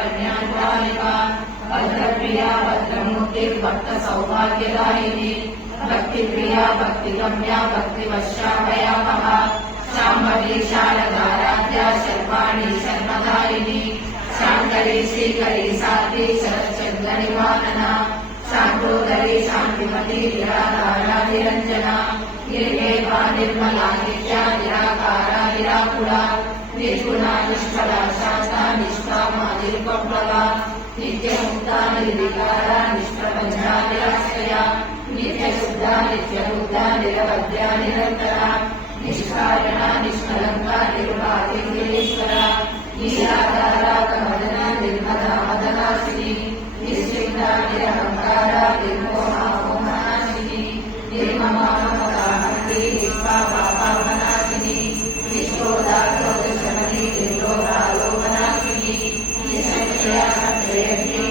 कन्याद्वारिका भद्रप्रिया भद्रमूर्ति भक्त सौभाग्यदायिनी भक्तिप्रिया भक्तिगम्या भक्तिवश्यामयापहा शाम्भवी शारदाराध्या शर्वाणी शर्मदायिनी शाङ्करी श्रीकरी साध्वी शरच्चन्द्रनिवारणा शान्तोदरी शान्तिमती निराधारा निरञ्जना निर्वेदा निर्मला नित्या निराकारा निराकुला निर्गुणा निष्फला शान्ता निष्कामा निरुपप्लवा नित्यमुक्ता निर्विकारा निष्प्रपञ्चा निराश्रया नित्यशुद्धा नित्यमुक्ता निरवद्या निरन्तरा निष्कारणा निष्कलङ्का निर्वादिनीश्वरा निराधारा कमलना निर्मला मदनाशिनी निश्चिन्ता निरहङ्कारा निर्मोहा मोहनाशिनी निर्ममा ममताहन्ती निष्पापापामनाशिनी निष्क्रोधा क्रोधशमनी निर्लोभा लोभनाशिनी निसंशया संशयज्ञी